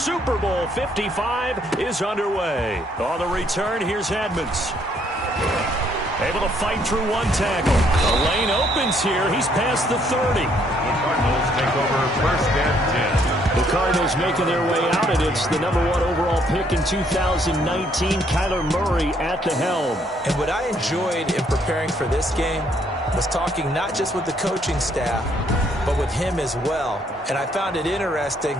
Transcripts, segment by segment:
Super Bowl 55 is underway. On the return, here's Edmonds. Able to fight through one tackle. The lane opens here. He's past the 30. The Cardinals take over first and 10. The Cardinals making their way out, and it's the #1 overall pick in 2019, Kyler Murray at the helm. And what I enjoyed in preparing for this game was talking not just with the coaching staff, but with him as well. And I found it interesting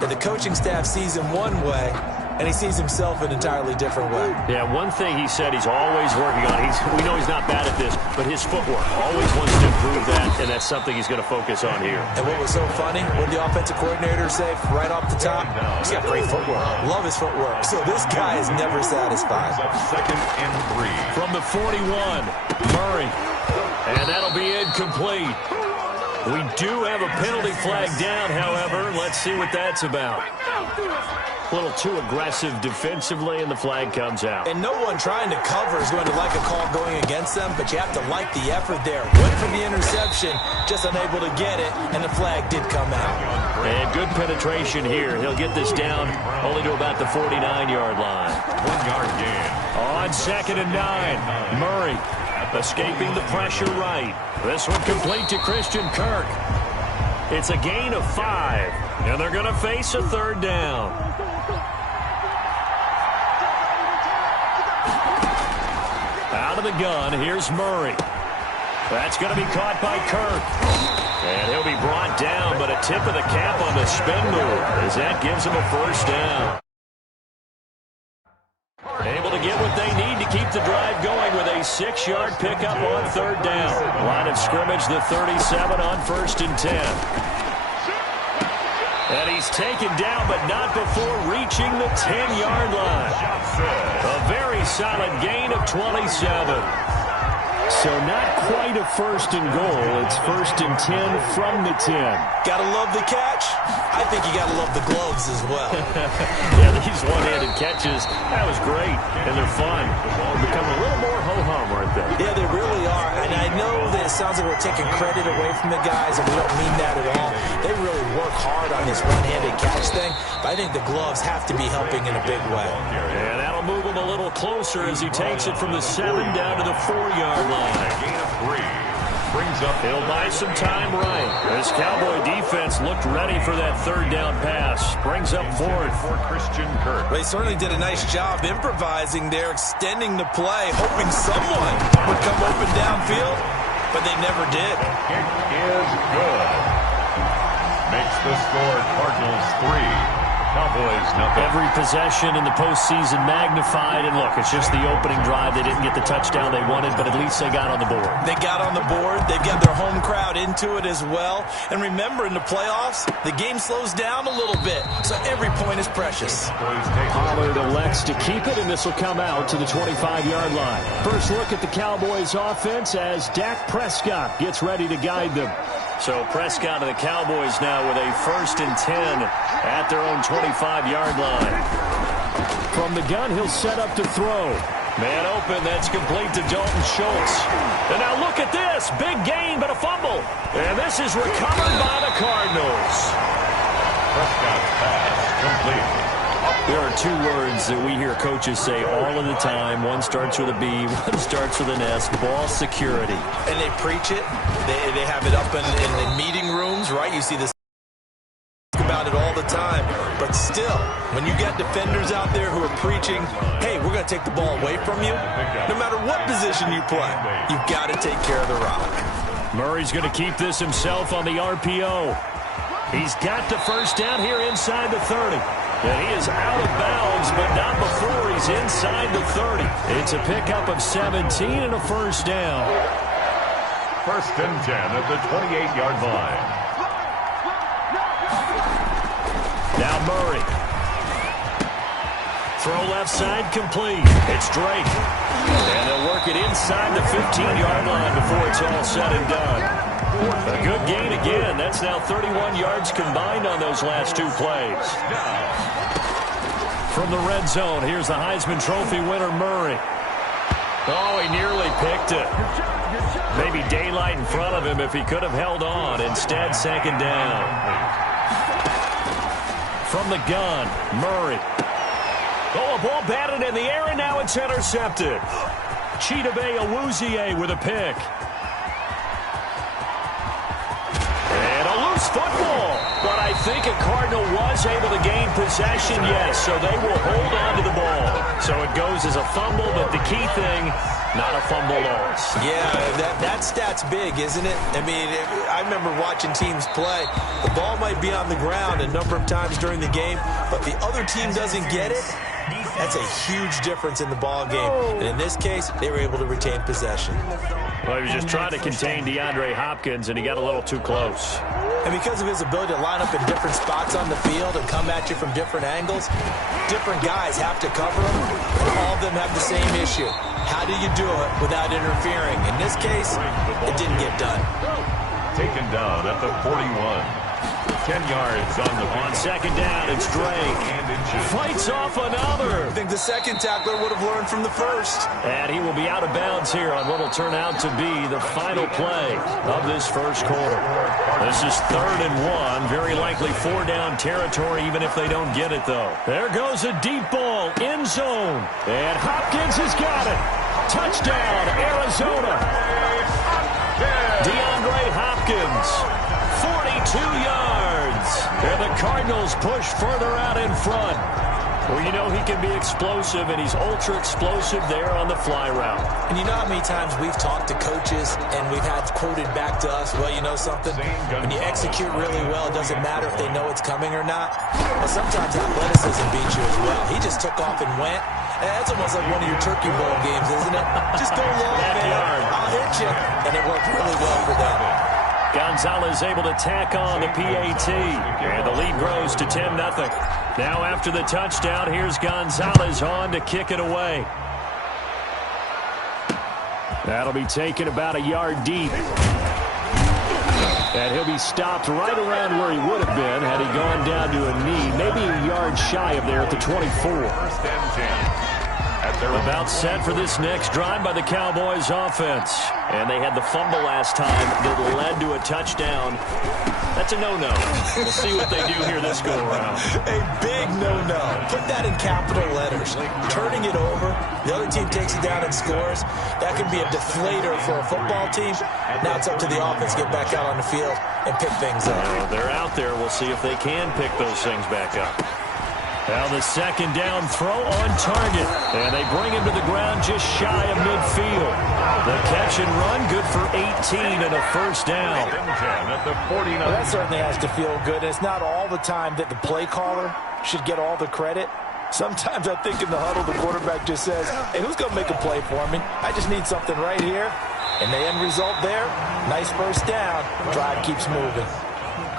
that the coaching staff sees him one way, and he sees himself an entirely different way. Yeah, one thing he said he's always working on. We know he's not bad at this, but his footwork, always wants to improve that, and that's something he's going to focus on here. And what was so funny, what did the offensive coordinator say right off the top? He's got great footwork. Love his footwork. So this guy is never satisfied. Second and 3. From the 41, Murray. And that'll be incomplete. We do have a penalty flag down, however. Let's see what that's about. A little too aggressive defensively, and the flag comes out. And no one trying to cover is going to like a call going against them, but you have to like the effort there. Went for the interception, just unable to get it, and the flag did come out. And good penetration here. He'll get this down only to about the 49-yard line. 1 yard gain. On 2nd and 9, Murray escaping the pressure right. This one complete to Christian Kirk. It's a gain of 5, and they're going to face a 3rd down. Out of the gun, here's Murray. That's going to be caught by Kirk. And he'll be brought down, but a tip of the cap on the spin move as that gives him a 1st down. Able to get what they need to keep the drive going with a 6-yard pickup on 3rd down. Line of scrimmage, the 37 on 1st and 10. And he's taken down, but not before reaching the 10-yard line. A very solid gain of 27. So not quite a 1st and goal. It's 1st and 10 from the 10. Gotta love the catch. I think you gotta love the gloves as well. Yeah, these one-handed catches, that was great, and they're fun. They're becoming a little more ho-hum, aren't they? Yeah, they really are. And I know that it sounds like we're taking credit away from the guys, and we don't mean that at all. They really work hard on this one-handed catch thing, but I think the gloves have to be helping in a big way. And that'll move him a little closer as he takes it from the 7 down to the 4-yard line. Gain of 3. Brings up. He'll buy some time right. This Cowboy defense looked ready for that 3rd down pass. Brings up 4th. For Christian Kirk. They certainly did a nice job improvising there, extending the play, hoping someone would come open downfield, but they never did. Kick is good. Makes the score Cardinals 3. Cowboys nothing. Every possession in the postseason magnified. And look, it's just the opening drive. They didn't get the touchdown they wanted, but at least they got on the board. They got on the board. They've got their home crowd into it as well. And remember, in the playoffs, the game slows down a little bit, so every point is precious. Pollard elects to keep it, and this will come out to the 25-yard line. First look at the Cowboys offense as Dak Prescott gets ready to guide them. So Prescott and the Cowboys now with a 1st and 10 at their own 25-yard line. From the gun, he'll set up to throw. Man open, that's complete to Dalton Schultz. And now look at this. Big gain, but a fumble. And this is recovered by the Cardinals. Prescott's pass complete. There are 2 words that we hear coaches say all of the time. One starts with a B, one starts with an S. Ball security. And they preach it. They have it up in meeting rooms, right? You see this about it all the time. But still, when you got defenders out there who are preaching, hey, we're going to take the ball away from you, no matter what position you play, you've got to take care of the rock. Murray's going to keep this himself on the RPO. He's got the 1st down here inside the 30. And he is out of bounds, but not before he's inside the 30. It's a pickup of 17 and a 1st down. 1st and 10 at the 28-yard line. Now Murray. Throw left side complete. It's Drake. And they'll work it inside the 15-yard line before it's all said and done. A good gain again. That's now 31 yards combined on those last 2 plays. From the red zone, here's the Heisman Trophy winner, Murray. Oh, he nearly picked it. Maybe daylight in front of him if he could have held on. Instead, 2nd down. From the gun, Murray. Oh, a ball batted in the air, and now it's intercepted. Chidobe Awuzie with a pick. And a loose football. But I think a Cardinal was able to gain possession, yes, so they will hold on to the ball. So it goes as a fumble, but the key thing, not a fumble loss. Yeah, that stat's big, isn't it? I mean, I remember watching teams play. The ball might be on the ground a number of times during the game, but the other team doesn't get it. That's a huge difference in the ball game. And in this case, they were able to retain possession. Well, he was just trying to contain DeAndre Hopkins, and he got a little too close. And because of his ability to line up in different spots on the field and come at you from different angles, different guys have to cover him. All of them have the same issue. How do you do it without interfering? In this case, it didn't get done. Taken down at the 41. 10 yards on second down, it's Drake. Fights off another. I think the second tackler would have learned from the first. And he will be out of bounds here on what will turn out to be the final play of this first quarter. This is 3rd and 1. Very likely 4-down territory, even if they don't get it, though. There goes a deep ball, end zone. And Hopkins has got it. Touchdown, Arizona. DeAndre Hopkins. 42 yards. And the Cardinals push further out in front. Well, you know he can be explosive, and he's ultra-explosive there on the fly route. And you know how many times we've talked to coaches, and we've had quoted back to us, well, you know something? When you execute really well, it doesn't matter if they know it's coming or not. Well, sometimes athleticism beats you as well. He just took off and went. That's almost like one of your Turkey Bowl games, isn't it? Just go long, man. I'll hit you. And it worked really well for them. Gonzalez able to tack on the PAT. And the lead grows to 10-0. Now after the touchdown, here's Gonzalez on to kick it away. That'll be taken about a yard deep. And he'll be stopped right around where he would have been had he gone down to a knee. Maybe a yard shy of there at the 24. About set for this next drive by the Cowboys offense. And they had the fumble last time that led to a touchdown. That's a no-no. We'll see what they do here this go-around. A big no-no. Put that in capital letters. Turning it over, the other team takes it down and scores. That could be a deflator for a football team. Now it's up to the offense to get back out on the field and pick things up. They're out there. We'll see if they can pick those things back up. Now the second down throw on target. And they bring him to the ground just shy of midfield. The catch and run good for 18 and a first down. Well, that certainly has to feel good. It's not all the time that the play caller should get all the credit. Sometimes I think in the huddle the quarterback just says, hey, who's going to make a play for me? I just need something right here. And the end result there, nice first down. Drive keeps moving.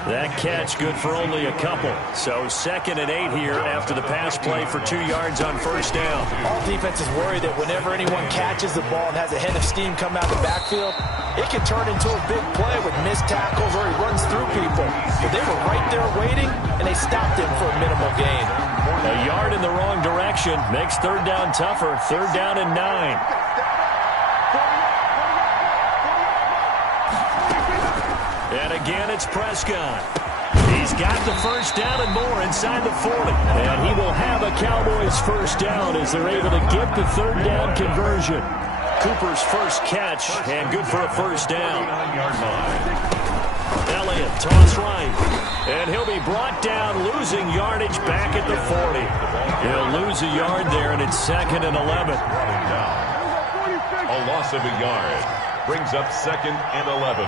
That catch good for only a couple. So 2nd and 8 here after the pass play for 2 yards on first down. All defenses worry that whenever anyone catches the ball and has a head of steam come out the backfield, it can turn into a big play with missed tackles or he runs through people. But they were right there waiting, and they stopped him for a minimal gain. A yard in the wrong direction makes 3rd down tougher. 3rd down and 9. And again, it's Prescott. He's got the first down and more inside the 40. And he will have a Cowboys first down as they're able to get the 3rd down conversion. Cooper's first catch, and good for a first down. Elliott, toss right. And he'll be brought down, losing yardage back at the 40. He'll lose a yard there, and it's 2nd and 11. A loss of a yard brings up 2nd and 11.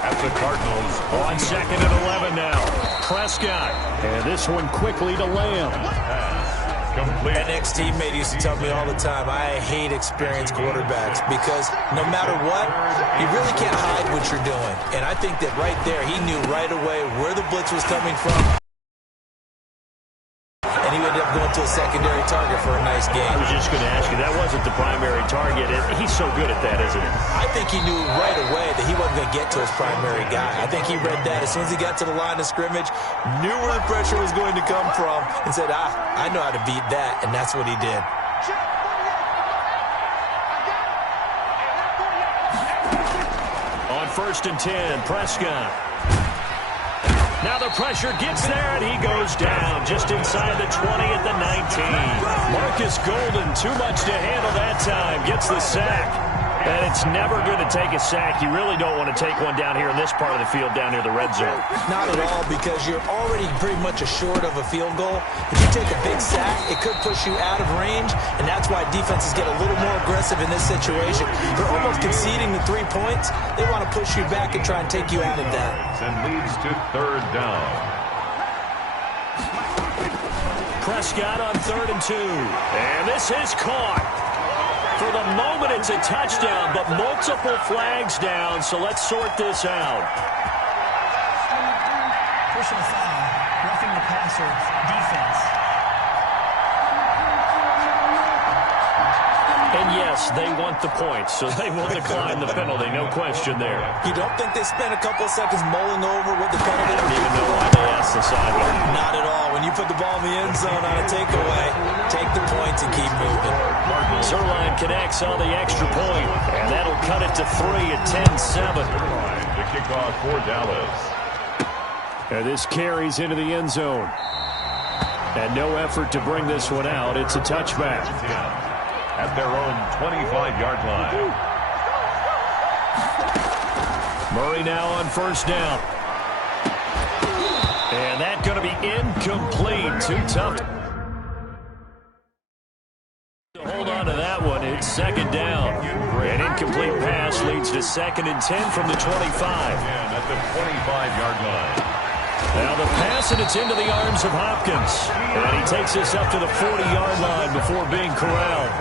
At the Cardinals. On 2nd and 11 now. Prescott. And this one quickly to Lamb. Complete. An ex-teammate used to tell me all the time, I hate experienced quarterbacks because no matter what, you really can't hide what you're doing. And I think that right there, he knew right away where the blitz was coming from. And he ended up going to a secondary target for a nice game. I was just going to ask you, that wasn't the primary target. He's so good at that, isn't he? I think he knew right away that he wasn't going to get to his primary guy. I think he read that as soon as he got to the line of scrimmage, knew where the pressure was going to come from, and said, I know how to beat that, and that's what he did. On 1st and 10, Prescott. Now the pressure gets there, and he goes down just inside the 20 at the 19. Marcus Golden, too much to handle that time, gets the sack. And it's never good to take a sack. You really don't want to take one down here in this part of the field, down near the red zone. Not at all, because you're already pretty much assured of a field goal. If you take a big sack, it could push you out of range, and that's why defenses get a little more aggressive in this situation. They're almost conceding the 3 points. They want to push you back and try and take you out of that. And leads to third down. Prescott on 3rd and 2. And this is caught. For the moment, it's a touchdown, but multiple flags down, so let's sort this out. Personal foul, roughing the passer, defense. And yes, they want the points, so they will decline the penalty, no question there. You don't think they spent a couple of seconds mulling over what the penalty? I don't even know why they asked the sideline. Not at all. When you put the ball in the end zone on a takeaway, take the points and keep moving. Zerline connects on the extra point, and that'll cut it to 3 at 10-7. The kickoff for Dallas. And this carries into the end zone. And no effort to bring this one out. It's a touchback. At their own 25-yard line. Murray now on 1st down. And that's going to be incomplete. Too tough to hold on to that one. It's 2nd down. An incomplete pass leads to 2nd and 10 from the 25. And at the 25-yard line. Now the pass, and it's into the arms of Hopkins. And he takes this up to the 40-yard line before being corralled.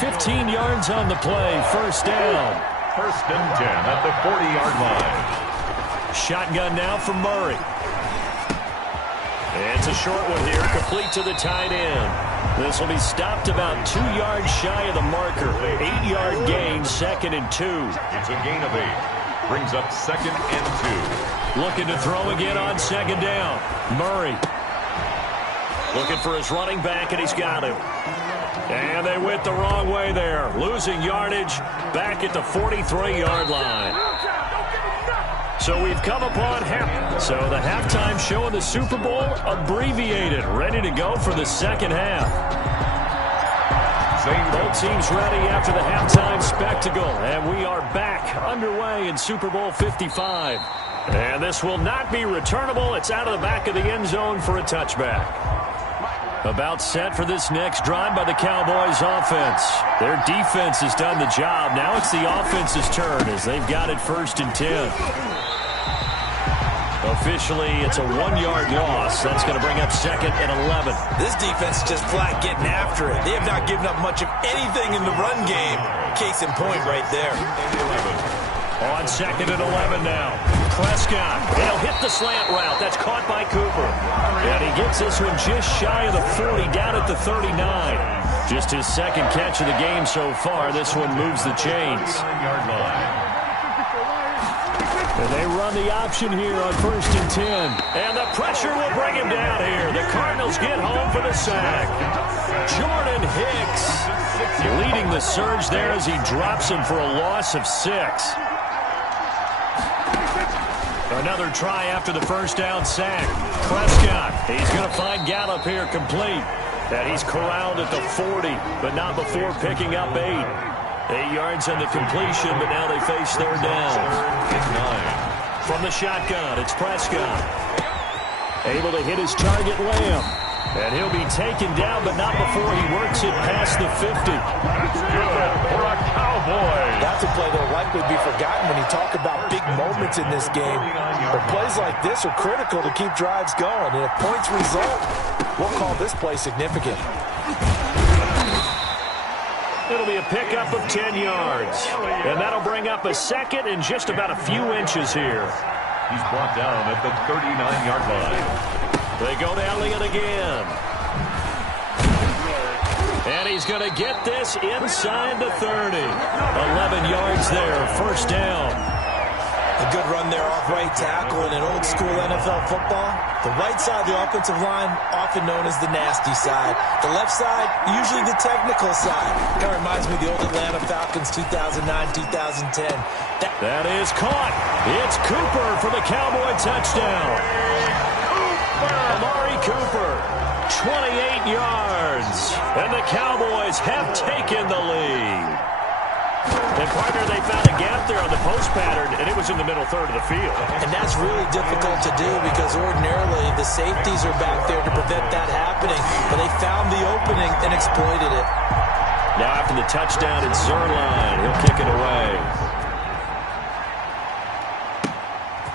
15 yards on the play, 1st down. 1st and 10 at the 40-yard line. Shotgun now from Murray. It's a short one here, complete to the tight end. This will be stopped about 2 yards shy of the marker. 8-yard gain, 2nd and 2. It's a gain of 8. Brings up 2nd and 2. Looking to throw again on 2nd down. Murray. Looking for his running back, and he's got him. And they went the wrong way there. Losing yardage back at the 43-yard line. So we've come upon half. So the halftime show in the Super Bowl abbreviated. Ready to go for the 2nd half. Both teams ready after the halftime spectacle. And we are back underway in Super Bowl 55. And this will not be returnable. It's out of the back of the end zone for a touchback. About set for this next drive by the Cowboys offense. Their defense has done the job. Now it's the offense's turn as they've got it 1st and 10. Officially, it's a 1-yard loss. That's going to bring up 2nd and 11. This defense is just flat getting after it. They have not given up much of anything in the run game. Case in point right there. On 2nd and 11 now. Prescott. He'll hit the slant route. That's caught by Cooper. And he gets this one just shy of the 40, down at the 39. Just his 2nd catch of the game so far. This one moves the chains. And they run the option here on 1st and 10. And the pressure will bring him down here. The Cardinals get home for the sack. Jordan Hicks leading the surge there as he drops him for a loss of 6. Another try after the 1st down sack. Prescott, he's going to find Gallup here complete. And he's corralled at the 40, but not before picking up 8. 8 yards on the completion, but now they face 3rd down. From the shotgun, it's Prescott. Able to hit his target, Lamb. And he'll be taken down, but not before he works it past the 50. That's good for a Cowboy. That's a play that will likely be forgotten when you talk about big moments in this game. But plays like this are critical to keep drives going. And if points result, we'll call this play significant. It'll be a pickup of 10 yards. And that'll bring up a 2nd and just about a few inches here. He's brought down at the 39-yard line. They go to Elliott again. And he's going to get this inside the 30. 11 yards there, 1st down. A good run there off right tackle in an old-school NFL football. The right side of the offensive line, often known as the nasty side. The left side, usually the technical side. Kind of reminds me of the old Atlanta Falcons 2009-2010. That is caught. It's Cooper for the Cowboy touchdown. Amari Cooper, 28 yards. And the Cowboys have taken the lead. And, partner, they found a gap there on the post pattern, and it was in the middle third of the field. And that's really difficult to do because ordinarily the safeties are back there to prevent that happening. But they found the opening and exploited it. Now after the touchdown, it's Zerline. He'll kick it away.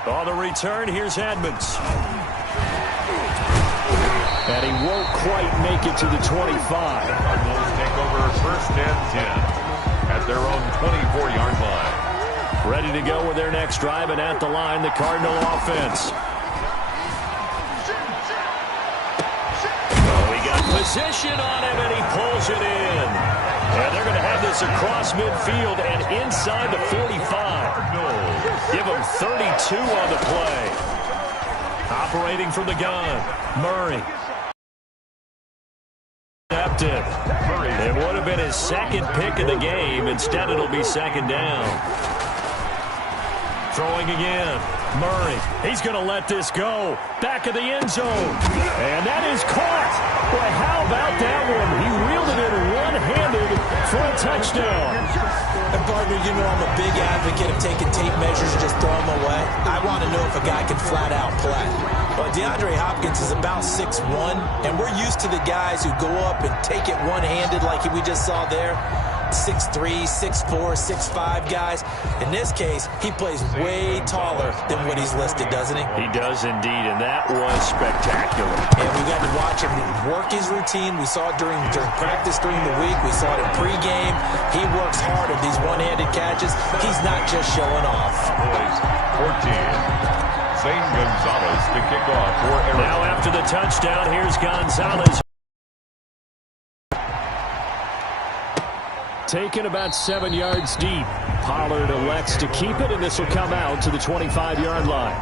On the return, here's Edmonds. And he won't quite make it to the 25. Cardinals take over first and 10. At their own 24-yard line. Ready to go with their next drive, and at the line, the Cardinal offense. Oh, he got position on him, and he pulls it in. And they're going to have this across midfield and inside the 45. Give him 32 on the play. Operating from the gun, Murray. It would have been his second pick of the game. Instead, it'll be second down. Throwing again. Murray. He's going to let this go. Back of the end zone. And that is caught. Boy, how about that one? He reeled it in one-handed for a touchdown. And, partner, you know I'm a big advocate of taking tape measures and just throw them away. I want to know if a guy can flat-out play. Well, DeAndre Hopkins is about 6'1", and we're used to the guys who go up and take it one-handed like we just saw there. 6'3", 6'4", 6'5" guys. In this case, he plays way taller than what he's listed, doesn't he? He does indeed, and that was spectacular. And we got to watch him work his routine. We saw it during practice during the week. We saw it in pregame. He works hard at these one-handed catches. He's not just showing off. 14. Zane Gonzalez to kick off for Arizona. Now after the touchdown, here's Gonzalez. Taken about 7 yards deep. Pollard elects to keep it, and this will come out to the 25-yard line.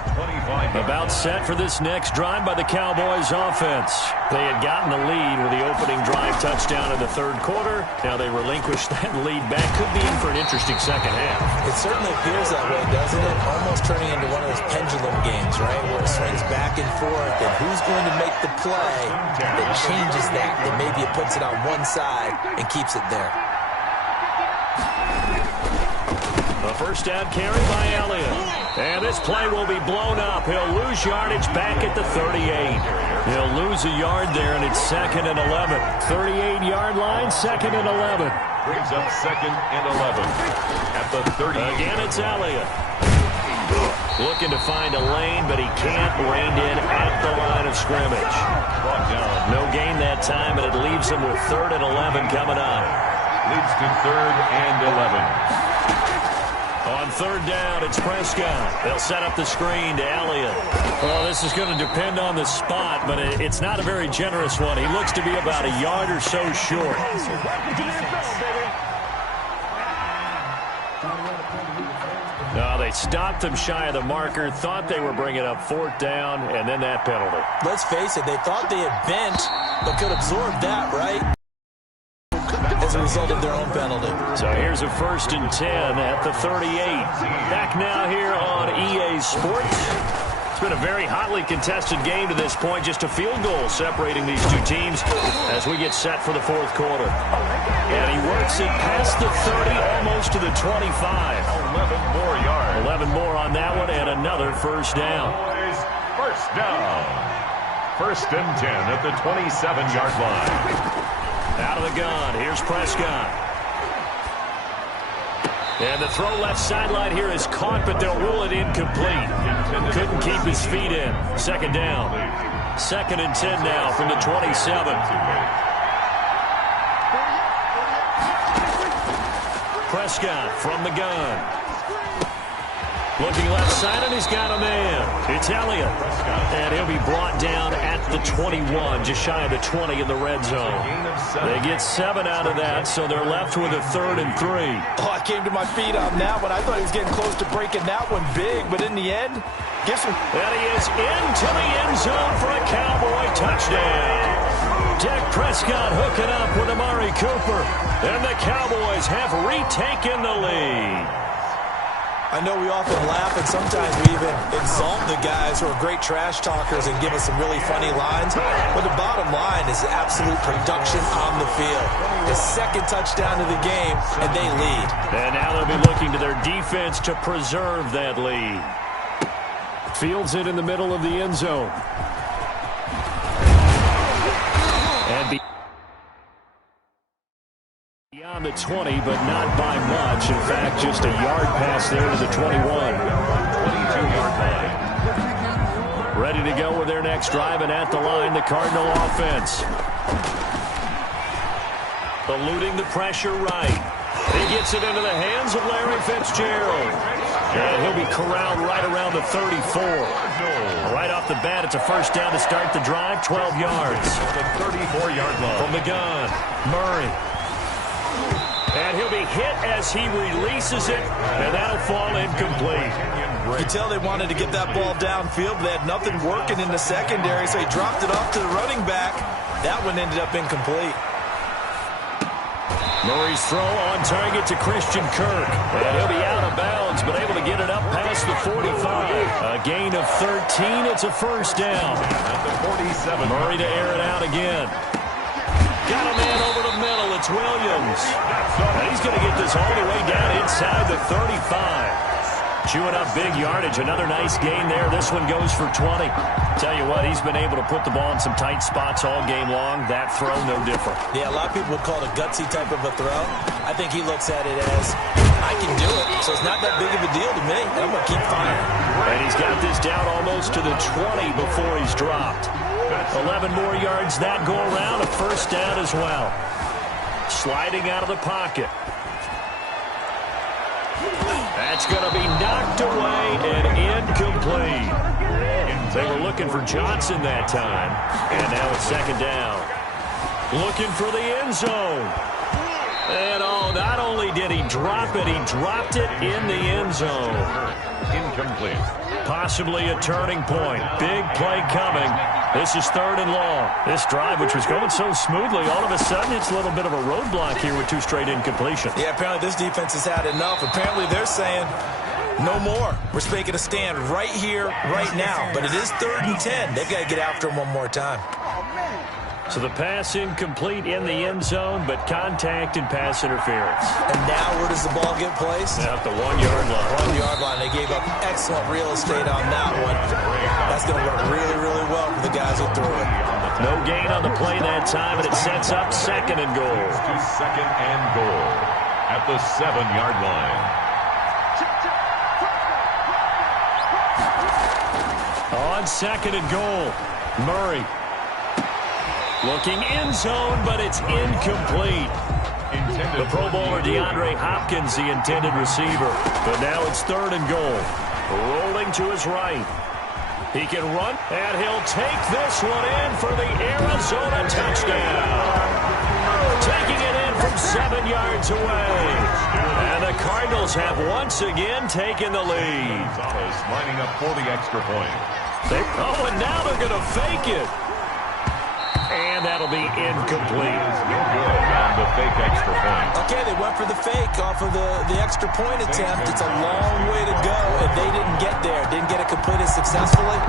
About set for this next drive by the Cowboys offense. They had gotten the lead with the opening drive touchdown in the third quarter. Now they relinquish that lead back. Could be in for an interesting second half. It certainly appears that way, doesn't it? Almost turning into one of those pendulum games, right? Where it swings back and forth, and who's going to make the play that changes that? And maybe it puts it on one side and keeps it there. The first down carry by Elliott. And this play will be blown up. He'll lose yardage back at the 38. He'll lose a yard there, and it's 2nd and 11. 38-yard line, 2nd and 11. Brings up 2nd and 11. At the 30. Again, it's Elliott. Looking to find a lane, but he can't. Reined in at the line of scrimmage. Brought down. No gain that time, and it leaves him with 3rd and 11 coming up. Leads to 3rd and 11. On 3rd down, it's Prescott. They'll set up the screen to Elliott. Well, this is going to depend on the spot, but it's not a very generous one. He looks to be about a yard or so short. No, they stopped him shy of the marker, thought they were bringing up 4th down, and then that penalty. Let's face it, they thought they had bent, but could absorb that, right? As a result of their own penalty. So here's a 1st and 10 at the 38. Back now here on EA Sports. It's been a very hotly contested game to this point. Just a field goal separating these two teams as we get set for the 4th quarter. And he works it past the 30, almost to the 25. 11 more yards. 11 more on that one, and another first down. First down. 1st and 10 at the 27-yard line. Out of the gun, here's Prescott. And the throw left sideline here is caught, but they'll rule it incomplete. Couldn't keep his feet in. 2nd down. 2nd and 10 now from the 27. Prescott from the gun. Looking left side, and he's got a man. It's Elliott. And he'll be brought down at the 21, just shy of the 20 in the red zone. They get 7 out of that, so they're left with a 3rd and 3. Oh, I came to my feet on that one. I thought he was getting close to breaking that one big, but in the end, gives him. And he is into the end zone for a Cowboy touchdown. Dak Prescott hooking up with Amari Cooper. And the Cowboys have retaken the lead. I know we often laugh, and sometimes we even exalt the guys who are great trash talkers and give us some really funny lines. But the bottom line is absolute production on the field. The 2nd touchdown of the game, and they lead. And now they'll be looking to their defense to preserve that lead. Fields it in the middle of the end zone. And beyond the 20, but not by much. In fact, just a yard pass there to the 21. 22-yard line. Ready to go with their next drive, and at the line, the Cardinal offense. Eluding the pressure right. He gets it into the hands of Larry Fitzgerald. And he'll be corralled right around the 34. Right off the bat, it's a first down to start the drive, 12 yards. The 34-yard line. From the gun, Murray. And he'll be hit as he releases it, and that'll fall incomplete. You tell they wanted to get that ball downfield, but they had nothing working in the secondary, so he dropped it off to the running back. That one ended up incomplete. Murray's throw on target to Christian Kirk. And he'll be out of bounds, but able to get it up past the 45. A gain of 13. It's a first down. At the 47. Murray to air it out again. Got a man over the middle. It's Williams. And he's going to get this all the way down inside the 35. Chewing up big yardage. Another nice gain there. This one goes for 20. Tell you what, he's been able to put the ball in some tight spots all game long. That throw, no different. Yeah, a lot of people would call it a gutsy type of a throw. I think he looks at it as, I can do it, so it's not that big of a deal to me. I'm going to keep firing. And he's got this down almost to the 20 before he's dropped. 11 more yards that go around. A first down as well. Sliding out of the pocket. That's going to be knocked away and incomplete. They were looking for Johnson that time. And now it's second down. Looking for the end zone. And oh, not only did he drop it, he dropped it in the end zone. Incomplete. Possibly a turning point. Big play coming. This is 3rd and long. This drive, which was going so smoothly, all of a sudden it's a little bit of a roadblock here with 2 straight incompletions. Yeah, apparently this defense has had enough. Apparently they're saying, no more. We're making a stand right here, right now. But it is 3rd and 10. They've got to get after him one more time. So the pass incomplete in the end zone, but contact and pass interference. And now where does the ball get placed? At the 1-yard line. 1-yard line. They gave up excellent real estate on that one. That's going to work really, really well for the guys who threw it. No gain on the play that time, and it sets up 2nd and goal. To 2nd and goal at the 7-yard line. On 2nd and goal, Murray. Looking end zone, but it's incomplete. The Pro Bowler DeAndre Hopkins, the intended receiver. But now it's 3rd and goal. Rolling to his right. He can run, and he'll take this one in for the Arizona touchdown. Taking it in from 7 yards away. And the Cardinals have once again taken the lead. Gonzalez lining up for the extra point. Oh, and now they're going to fake it. And that'll be incomplete. No good on the fake extra point. Okay, they went for the fake off of the extra point attempt. It's a long way to go, and they didn't get there. Didn't get it completed successfully.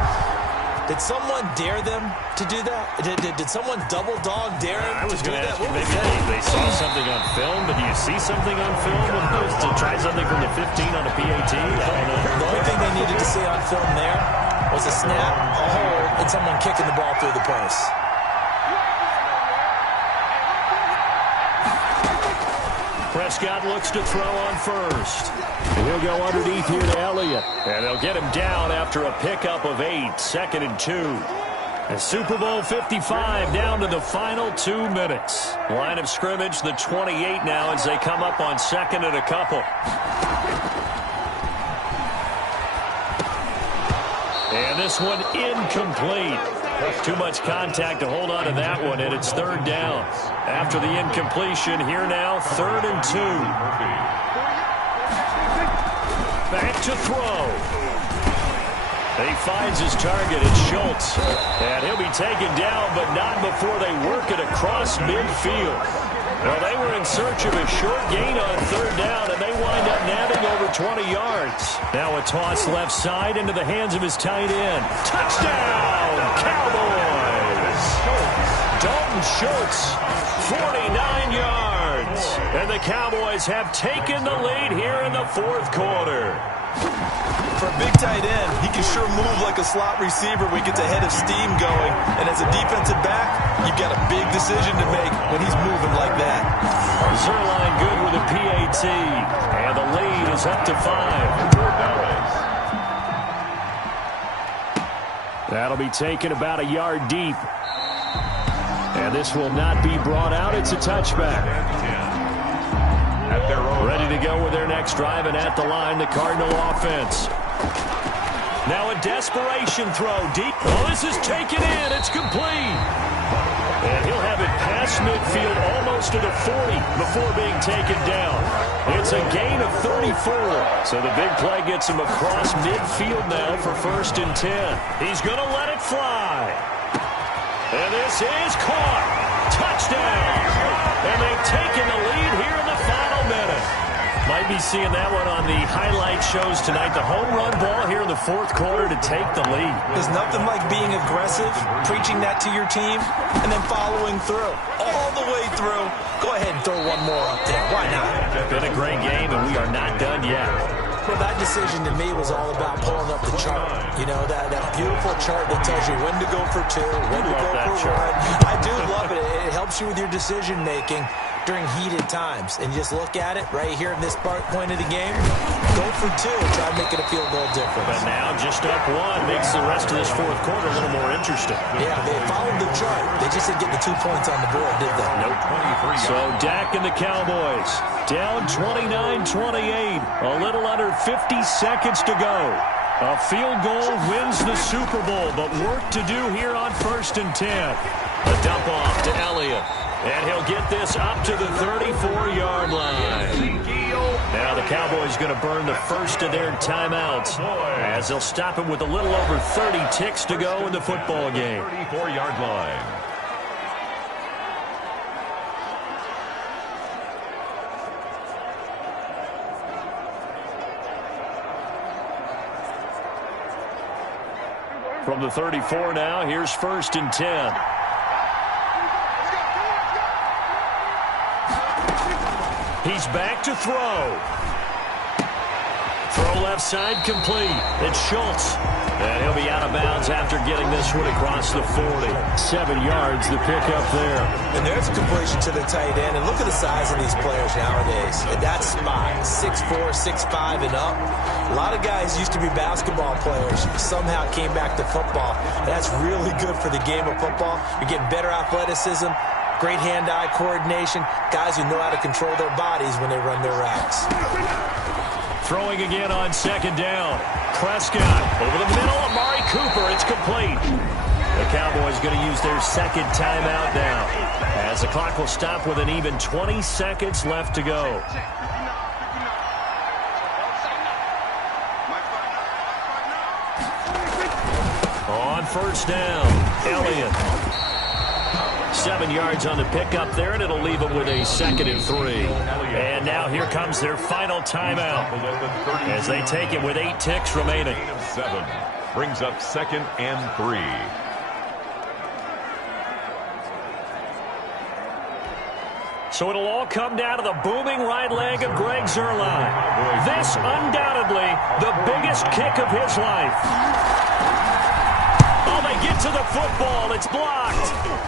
Did someone dare them to do that? Did someone double dog dare them I was to do going to that? ask you, maybe they saw something on film, but do you see something on film to try something from the 15 on a PAT? I don't know. The only thing they needed to see on film there was a snap, a hold, and someone kicking the ball through the post. Prescott looks to throw on first. He'll go underneath here to Elliott. And they'll get him down after a pickup of 8. 2nd and 2. And Super Bowl 55 down to the final 2 minutes. Line of scrimmage, the 28 now as they come up on 2nd and a couple. And this one incomplete. Too much contact to hold on to that one, and it's third down. After the incompletion, here now, 3rd and 2. Back to throw. He finds his target, it's Schultz. And he'll be taken down, but not before they work it across midfield. Well, they were in search of a short gain on 3rd down, and they wind up nabbing over 20 yards. Now a toss left side into the hands of his tight end. Touchdown, Cowboys! Dalton Schultz, 49 yards. And the Cowboys have taken the lead here in the 4th quarter. For a big tight end, he can sure move like a slot receiver when he gets a head of steam going. And as a defensive back, you've got a big decision to make when he's moving like that. Zerline good with a PAT. And the lead is up to 5. That'll be taken about a yard deep. And this will not be brought out. It's a touchback. Ready to go with their next drive, and at the line, the Cardinal offense. Now a desperation throw deep. Oh, this is taken in. It's complete. And he'll have it past midfield almost to the 40 before being taken down. It's a gain of 34. So the big play gets him across midfield now for 1st and 10. He's going to let it fly. And this is caught. Touchdown. And they've taken the lead here in the final minute. Might be seeing that one on the highlight shows tonight. The home run ball here in the 4th quarter to take the lead. There's nothing like being aggressive, preaching that to your team, and then following through. All the way through. Go ahead and throw one more up there. Why not? Been a great game, and we are not done yet. Well, that decision to me was all about pulling up the chart. You know, that beautiful chart that tells you when to go for 2, when to go for 1. I do love it. It helps you with your decision-making during heated times. And you just look at it right here in this point of the game. Go for 2 and try to make it a field goal difference. But now just up 1 makes the rest of this 4th quarter a little more interesting. Yeah, they followed the chart. They just didn't get the 2 points on the board, did they? Nope. So Dak and the Cowboys down 29-28. A little under 50 seconds to go. A field goal wins the Super Bowl, but work to do here on 1st and 10. A dump off to Elliott. And he'll get this up to the 34-yard line. Now the Cowboys going to burn the first of their timeouts as they'll stop him with a little over 30 ticks to go in the football game. 34-yard line. From the 34 now, here's 1st and 10. He's back to throw. Throw left side complete. It's Schultz. And he'll be out of bounds after getting this one across the 40. 7 yards, the pickup there. And there's a completion to the tight end. And look at the size of these players nowadays. At that spot, 6'4", 6'5", and up. A lot of guys used to be basketball players. Somehow came back to football. That's really good for the game of football. You're getting better athleticism. Great hand-eye coordination. Guys who know how to control their bodies when they run their routes. Throwing again on 2nd down. Prescott over the middle. Amari Cooper. It's complete. The Cowboys going to use their 2nd timeout now, as the clock will stop with an even 20 seconds left to go. On 1st down, Elliott. 7 yards on the pickup there, and it'll leave them with a 2nd and 3. And now here comes their final timeout as they take it with 8 ticks remaining. 7 brings up 2nd and 3. So it'll all come down to the booming right leg of Greg Zerline. This undoubtedly the biggest kick of his life. Oh, they get to the football. It's blocked.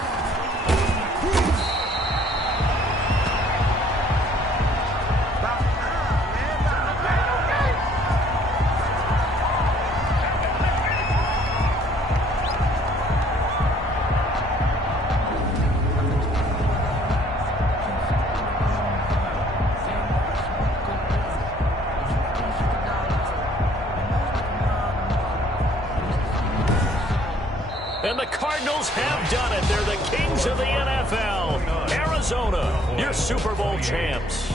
And the Cardinals have done it. They're the kings of the NFL. Arizona, your Super Bowl champs.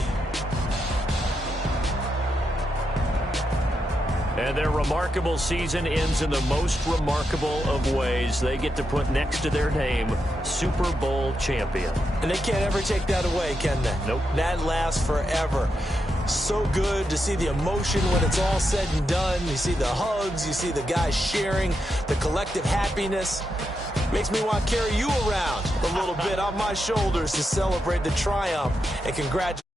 And their remarkable season ends in the most remarkable of ways. They get to put next to their name, Super Bowl champion. And they can't ever take that away, can they? Nope. That lasts forever. So good to see the emotion when it's all said and done. You see the hugs, you see the guys sharing, the collective happiness. Makes me want to carry you around a little bit on my shoulders to celebrate the triumph and congratulate.